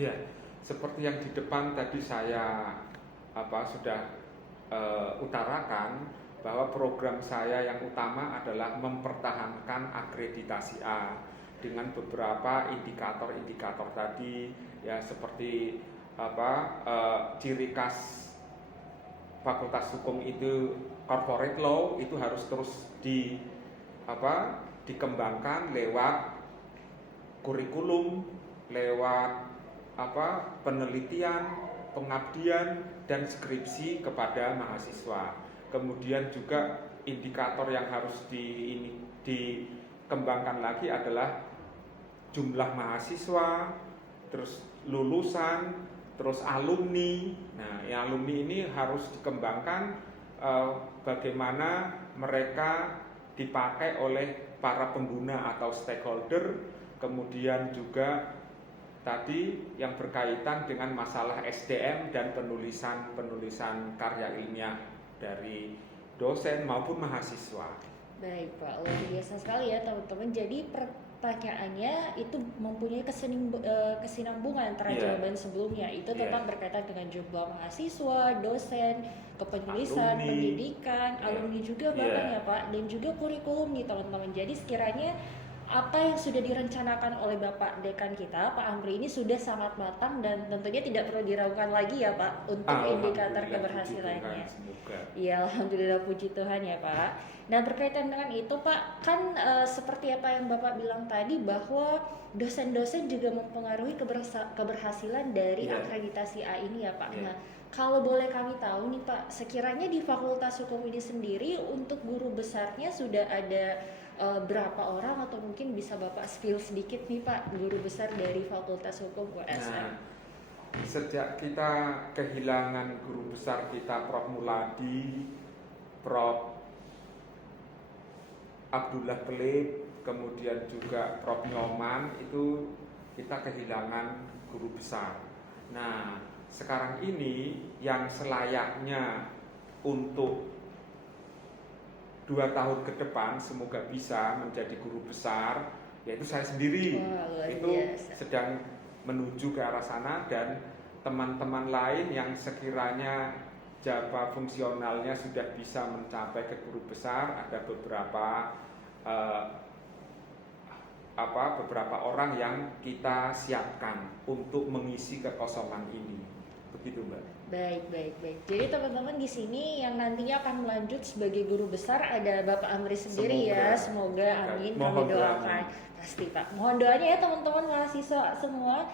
Ya, seperti yang di depan tadi saya sudah utarakan bahwa program saya yang utama adalah mempertahankan akreditasi A dengan beberapa indikator-indikator tadi ya, seperti ciri khas Fakultas Hukum itu corporate law itu harus terus dikembangkan lewat kurikulum, lewat penelitian, pengabdian dan skripsi kepada mahasiswa. Kemudian juga indikator yang harus dikembangkan lagi adalah jumlah mahasiswa, terus lulusan, terus alumni. Nah, yang alumni ini harus dikembangkan bagaimana mereka dipakai oleh para pengguna atau stakeholder. Kemudian juga tadi yang berkaitan dengan masalah SDM dan penulisan karya ilmiah dari dosen maupun mahasiswa. Baik Pak, luar biasa sekali ya teman-teman. Jadi pertanyaannya itu mempunyai kesinambungan antara jawaban sebelumnya. Itu tetap berkaitan dengan jumlah mahasiswa, dosen, kepenulisan, pendidikan, alumni juga bahkan ya Pak. Dan juga kurikulum nih teman-teman. Jadi sekiranya apa yang sudah direncanakan oleh Bapak Dekan kita, Pak Amri ini sudah sangat matang dan tentunya tidak perlu diragukan lagi ya Pak untuk indikator keberhasilannya. Iya, alhamdulillah puji Tuhan ya Pak. Nah berkaitan dengan itu Pak, kan seperti apa yang Bapak bilang tadi bahwa dosen-dosen juga mempengaruhi keberhasilan dari akreditasi A ini ya Pak. Nah kalau boleh kami tahu nih Pak, sekiranya di Fakultas Hukum ini sendiri untuk guru besarnya sudah ada berapa orang atau mungkin bisa Bapak spill sedikit nih Pak, guru besar dari Fakultas Hukum USM? Nah, sejak kita kehilangan guru besar kita Prof. Muladi, Prof. Abdullah Kelib, kemudian juga Prof. Nyoman, itu kita kehilangan guru besar. Nah, sekarang ini yang selayaknya untuk 2 tahun ke depan semoga bisa menjadi guru besar, yaitu saya sendiri. Itu sedang menuju ke arah sana, dan teman-teman lain yang sekiranya jabatan fungsionalnya sudah bisa mencapai ke guru besar, ada beberapa orang yang kita siapkan untuk mengisi kekosongan ini. Begitu Mbak. Baik. Jadi teman-teman di sini yang nantinya akan melanjut sebagai guru besar ada Bapak Amri sendiri. Semoga amin. Kami doakan pasti Pak. Mohon doanya ya teman-teman mahasiswa semua.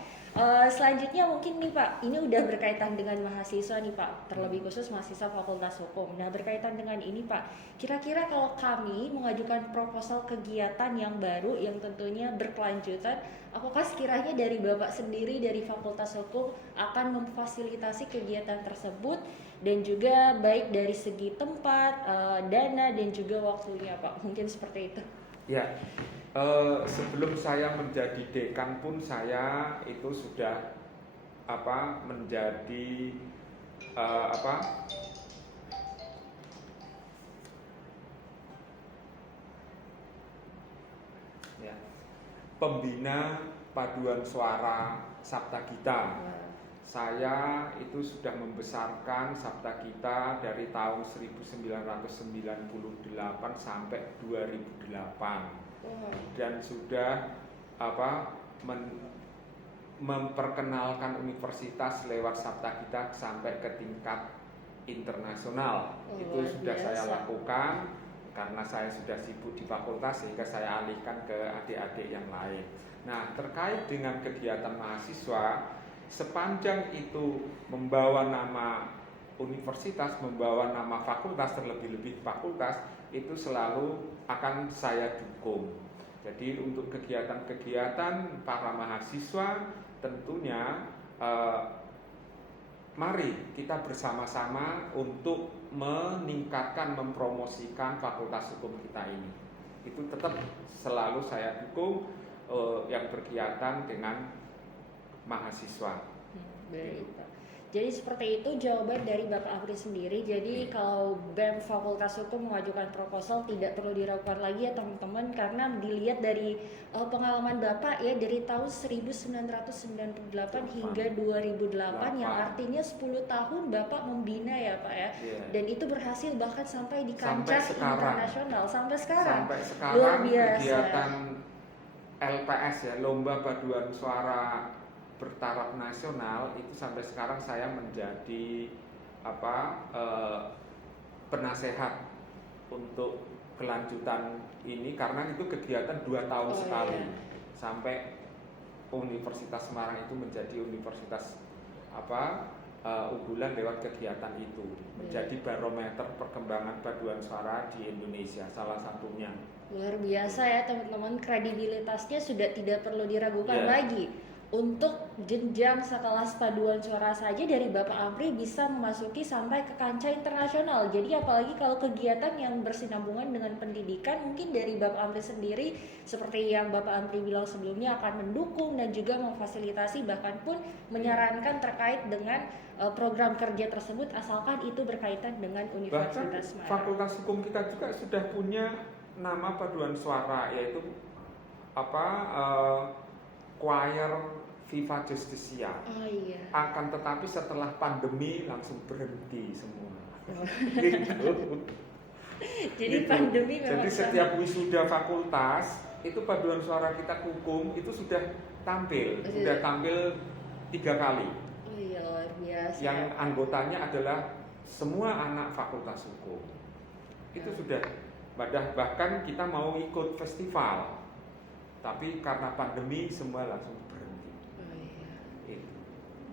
Selanjutnya mungkin nih Pak, ini udah berkaitan dengan mahasiswa nih Pak, terlebih khusus mahasiswa Fakultas Hukum. Nah berkaitan dengan ini Pak, kira-kira kalau kami mengajukan proposal kegiatan yang baru yang tentunya berkelanjutan, apakah sekiranya dari Bapak sendiri dari Fakultas Hukum akan memfasilitasi kegiatan tersebut dan juga baik dari segi tempat, dana dan juga waktunya Pak, mungkin seperti itu. Ya, sebelum saya menjadi dekan pun saya itu sudah menjadi pembina paduan suara Sabta Gita. Saya itu sudah membesarkan Sabta Gita dari tahun 1998 sampai 2008. Dan sudah memperkenalkan universitas lewat Sabta Gita sampai ke tingkat internasional. Itu sudah saya lakukan karena saya sudah sibuk di fakultas, sehingga saya alihkan ke adik-adik yang lain. Nah, terkait dengan kegiatan mahasiswa, sepanjang itu membawa nama universitas, membawa nama fakultas, terlebih-lebih fakultas, itu selalu akan saya dukung. Jadi untuk kegiatan-kegiatan para mahasiswa tentunya mari kita bersama-sama untuk meningkatkan, mempromosikan Fakultas Hukum kita ini. Itu tetap selalu saya dukung yang berkegiatan dengan mahasiswa. Baik, Pak. Jadi seperti itu jawaban dari Bapak Afri sendiri. Jadi kalau BEM Fakultas Hukum mengajukan proposal tidak perlu diragukan lagi ya teman-teman, karena dilihat dari pengalaman Bapak ya dari tahun 1998 hingga 2008 yang artinya 10 tahun Bapak membina ya Pak ya. Dan itu berhasil bahkan sampai di kancah internasional sampai sekarang. Sampai sekarang luar biasa. Kegiatan LPS ya, Lomba Paduan Suara Bertaraf Nasional, itu sampai sekarang saya menjadi penasehat untuk kelanjutan ini, karena itu kegiatan 2 tahun sekali. Sampai Universitas Semarang itu menjadi universitas unggulan lewat kegiatan itu, menjadi barometer perkembangan paduan suara di Indonesia salah satunya. Luar biasa ya teman-teman, kredibilitasnya sudah tidak perlu diragukan lagi. Untuk jenjang sekelas paduan suara saja dari Bapak Amri bisa memasuki sampai ke kancah internasional. Jadi apalagi kalau kegiatan yang bersinambungan dengan pendidikan, mungkin dari Bapak Amri sendiri seperti yang Bapak Amri bilang sebelumnya akan mendukung dan juga memfasilitasi, bahkan pun menyarankan terkait dengan program kerja tersebut asalkan itu berkaitan dengan Universitas Semarang. Fakultas Hukum kita juga sudah punya nama paduan suara, yaitu choir Viva Justicia. Akan tetapi setelah pandemi langsung berhenti semua. Gitu. Jadi pandemi memang. Jadi setiap wisuda fakultas itu paduan suara kita hukum itu sudah tampil 3 kali. Luar biasa. Yang anggotanya adalah semua anak fakultas hukum. Itu sudah, bahkan kita mau ikut festival, tapi karena pandemi semua langsung berhenti.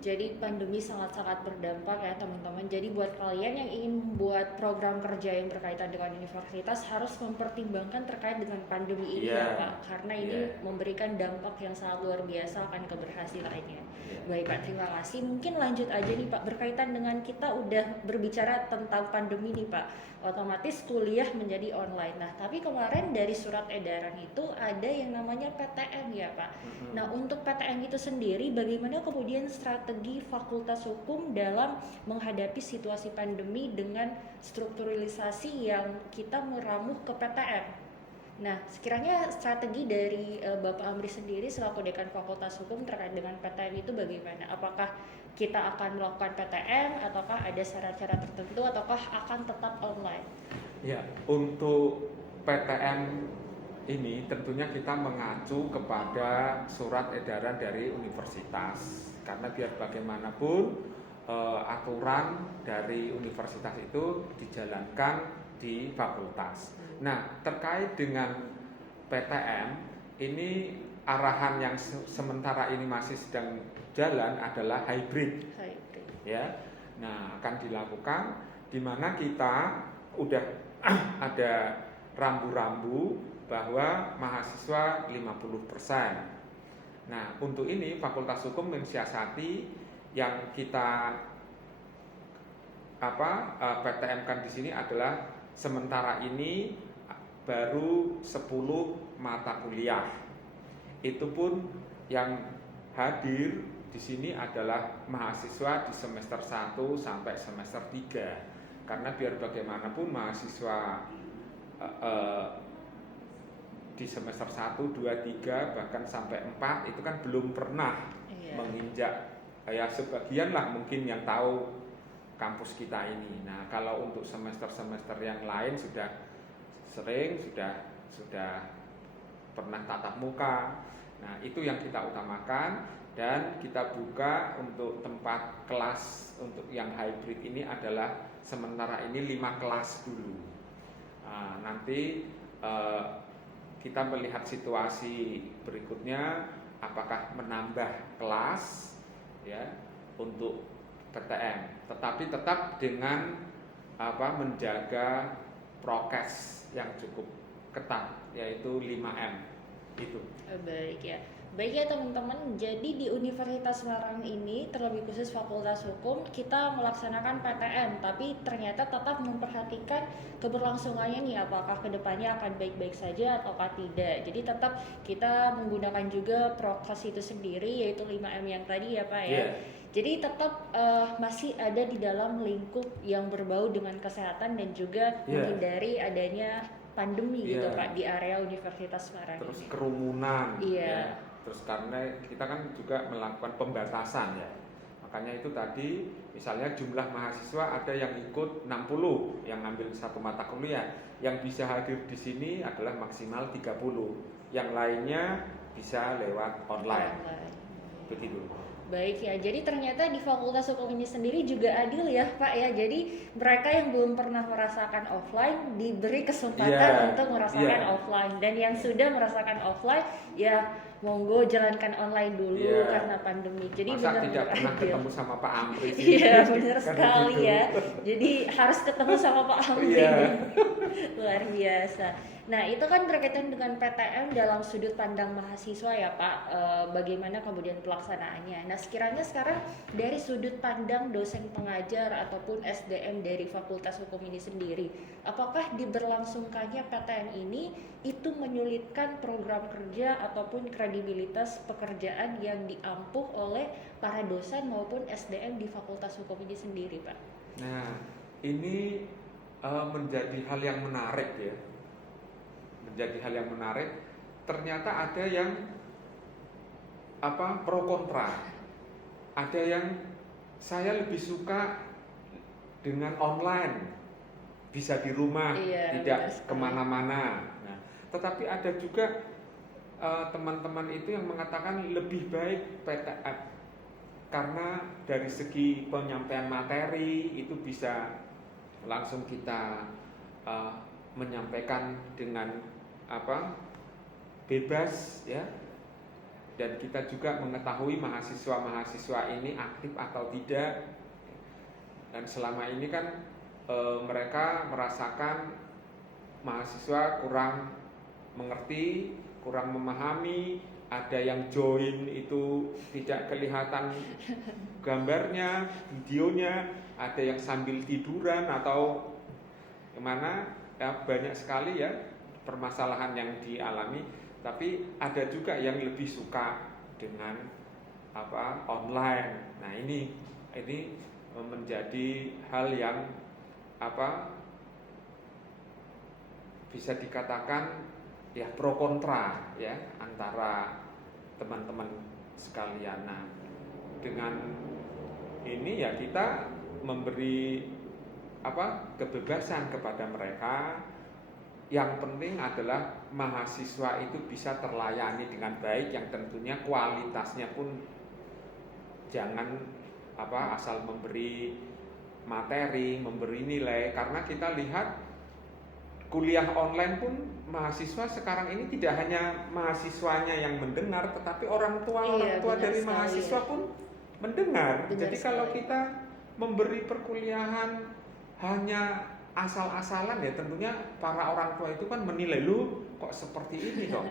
Jadi pandemi sangat-sangat berdampak ya teman-teman. Jadi buat kalian yang ingin membuat program kerja yang berkaitan dengan universitas harus mempertimbangkan terkait dengan pandemi ini ya Pak, karena ini memberikan dampak yang sangat luar biasa akan keberhasilannya. Baik Pak, terima kasih. Mungkin lanjut aja nih Pak, berkaitan dengan kita udah berbicara tentang pandemi nih Pak, otomatis kuliah menjadi online. Nah tapi kemarin dari surat edaran itu ada yang namanya PTM ya Pak. Nah untuk PTM itu sendiri bagaimana kemudian strategi Fakultas Hukum dalam menghadapi situasi pandemi dengan strukturalisasi yang kita meramuh ke PTM? Nah, sekiranya strategi dari Bapak Amri sendiri selaku Dekan Fakultas Hukum terkait dengan PTM itu bagaimana? Apakah kita akan melakukan PTM ataukah ada syarat-syarat tertentu ataukah akan tetap online? Ya, untuk PTM ini tentunya kita mengacu kepada surat edaran dari universitas, karena biar bagaimanapun aturan dari universitas itu dijalankan di fakultas. Nah, terkait dengan PTM ini arahan yang sementara ini masih sedang jalan adalah hybrid. Ya. Nah, akan dilakukan di mana kita udah ada rambu-rambu bahwa mahasiswa 50%. Nah, untuk ini Fakultas Hukum mensiasati yang kita PTM kan di sini adalah sementara ini baru 10 mata kuliah. Itu pun yang hadir di sini adalah mahasiswa di semester 1 sampai semester 3. Karena biar bagaimanapun mahasiswa di semester 1, 2, 3 bahkan sampai 4 itu kan belum pernah menginjak, ya sebagian lah mungkin yang tahu kampus kita ini. Nah, kalau untuk semester-semester yang lain sudah sering, sudah pernah tatap muka. Nah, itu yang kita utamakan, dan kita buka untuk tempat kelas untuk yang hybrid ini adalah sementara ini 5 kelas dulu. Nah, nanti kita melihat situasi berikutnya apakah menambah kelas ya untuk PTM, tetapi tetap dengan menjaga prokes yang cukup ketat, yaitu 5M itu. Baik ya. Baik ya teman-teman, jadi di Universitas Semarang ini, terlebih khusus Fakultas Hukum, kita melaksanakan PTM, tapi ternyata tetap memperhatikan keberlangsungannya nih, apakah kedepannya akan baik-baik saja ataukah tidak. Jadi tetap kita menggunakan juga prokes itu sendiri, yaitu 5M yang tadi ya Pak ya. Yeah. Jadi tetap masih ada di dalam lingkup yang berbau dengan kesehatan dan juga menghindari adanya pandemi gitu Pak di area Universitas Semarang. Terus kerumunan. Iya. Terus karena kita kan juga melakukan pembatasan ya. Makanya itu tadi misalnya jumlah mahasiswa ada yang ikut 60 yang ngambil satu mata kuliah, yang bisa hadir di sini adalah maksimal 30. Yang lainnya bisa lewat online. Begitu. Baik ya, jadi ternyata di Fakultas Hukum ini sendiri juga adil ya Pak ya. Jadi mereka yang belum pernah merasakan offline diberi kesempatan untuk merasakan offline, dan yang sudah merasakan offline ya monggo jalankan online dulu karena pandemi. Jadi masa tidak pernah ketemu sama Pak Amri sih? Iya benar sekali ya. Jadi harus ketemu sama Pak Amri. Luar biasa. Nah itu kan berkaitan dengan PTM dalam sudut pandang mahasiswa ya Pak, bagaimana kemudian pelaksanaannya. Nah sekiranya sekarang dari sudut pandang dosen pengajar ataupun SDM dari Fakultas Hukum ini sendiri, apakah diberlangsungkannya PTM ini itu menyulitkan program kerja ataupun kredibilitas pekerjaan yang diampuh oleh para dosen maupun SDM di Fakultas Hukum ini sendiri Pak? Nah ini menjadi hal yang menarik ya. Ternyata ada yang pro kontra, ada yang saya lebih suka dengan online, bisa di rumah, tidak kemana-mana. Nah, tetapi ada juga teman-teman itu yang mengatakan lebih baik PTM karena dari segi penyampaian materi itu bisa langsung kita menyampaikan dengan bebas ya, dan kita juga mengetahui mahasiswa ini aktif atau tidak. Dan selama ini kan mereka merasakan mahasiswa kurang mengerti, kurang memahami, ada yang join itu tidak kelihatan gambarnya, videonya, ada yang sambil tiduran atau gimana ya, banyak sekali ya permasalahan yang dialami. Tapi ada juga yang lebih suka dengan online. Nah ini menjadi hal yang bisa dikatakan ya pro kontra ya antara teman-teman sekalian. Nah dengan ini ya kita memberi kebebasan kepada mereka. Yang penting adalah mahasiswa itu bisa terlayani dengan baik, yang tentunya kualitasnya pun jangan asal memberi materi, memberi nilai. Karena kita lihat kuliah online pun mahasiswa sekarang ini tidak hanya mahasiswanya yang mendengar, tetapi orang tua dari mahasiswa pun mendengar. Jadi kalau kita memberi perkuliahan hanya asal-asalan ya, tentunya para orang tua itu kan menilai, lu kok seperti ini kok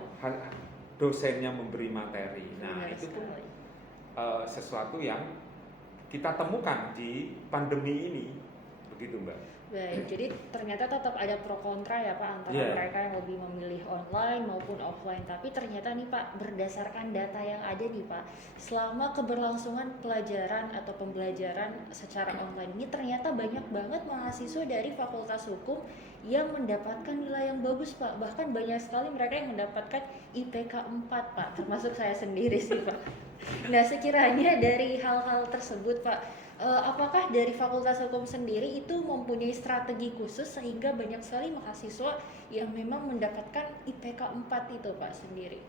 dosennya memberi materi. Nah itu pun sesuatu yang kita temukan di pandemi ini, begitu Mbak. Baik, jadi ternyata tetap ada pro kontra ya Pak antara mereka yang lebih memilih online maupun offline. Tapi ternyata nih Pak, berdasarkan data yang ada nih Pak, selama keberlangsungan pelajaran atau pembelajaran secara online ini ternyata banyak banget mahasiswa dari Fakultas Hukum yang mendapatkan nilai yang bagus Pak. Bahkan banyak sekali mereka yang mendapatkan IPK 4 Pak, termasuk saya sendiri sih Pak. Nah sekiranya dari hal-hal tersebut Pak, apakah dari Fakultas Hukum sendiri itu mempunyai strategi khusus sehingga banyak sekali mahasiswa yang memang mendapatkan IPK 4 itu Pak sendiri?